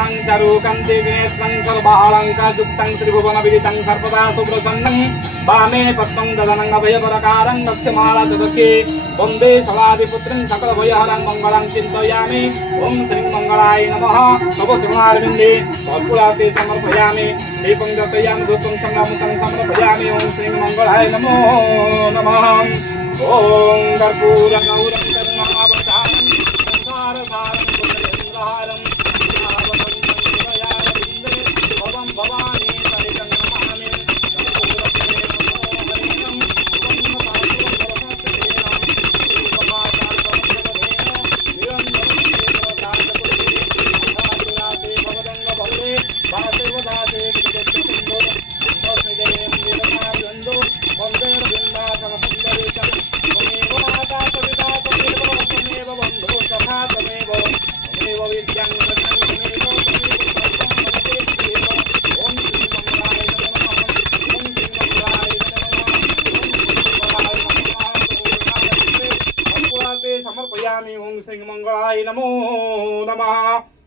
वदनं चारुकन्ति नेत्रं सर्वालङ्कारयुक्तं त्रिभुवनविदितं सर्वदा सुप्रसन्नं वामे पद्मं ददनं अभयवरकारं दक्षमाला चतुर्थे वन्दे सवादिपुत्रं सकलभयहरं मङ्गलं चिन्तयामि ॐ श्रीं मङ्गलाय नमः तव चरणारविन्दे कर्पूराते समर्पयामि दीपं दर्शयामि धूपं संगमुतं समर्पयामि ॐ श्रीं मङ्गलाय नमो नमः ॐ कर्पूरगौरं करुणावतारं संसारसारं पुण्येन्द्रहारं भवं भवानी सहितं नमामि समर्पयामि ओम श्री मंगलाय नमो नमः।